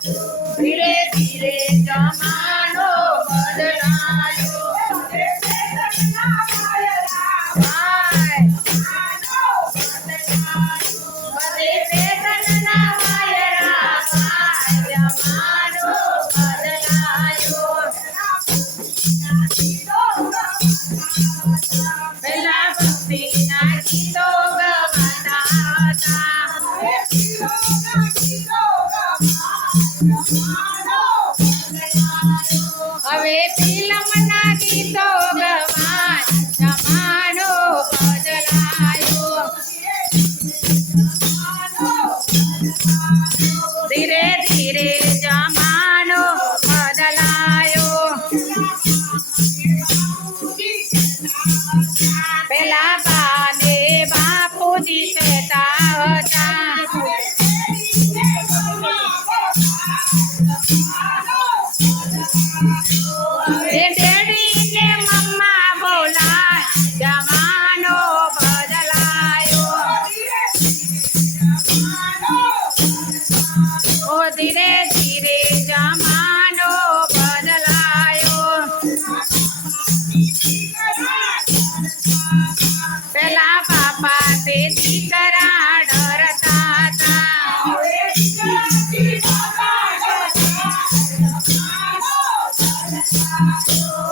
ધીરે ધીરે તમારા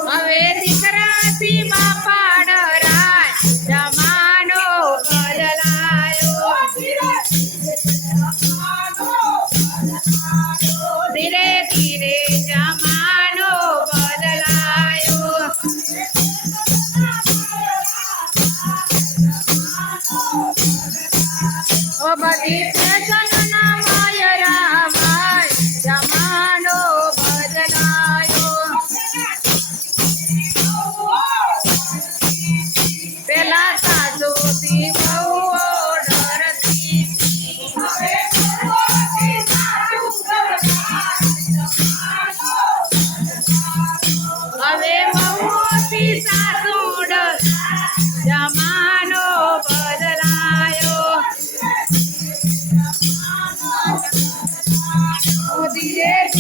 હવે દીકરા સીમા પાડરાય જમાનો બદલાયો. ધીરે ધીરે જમાનો બદલાયો. ઓ બધી પ્રસન્ન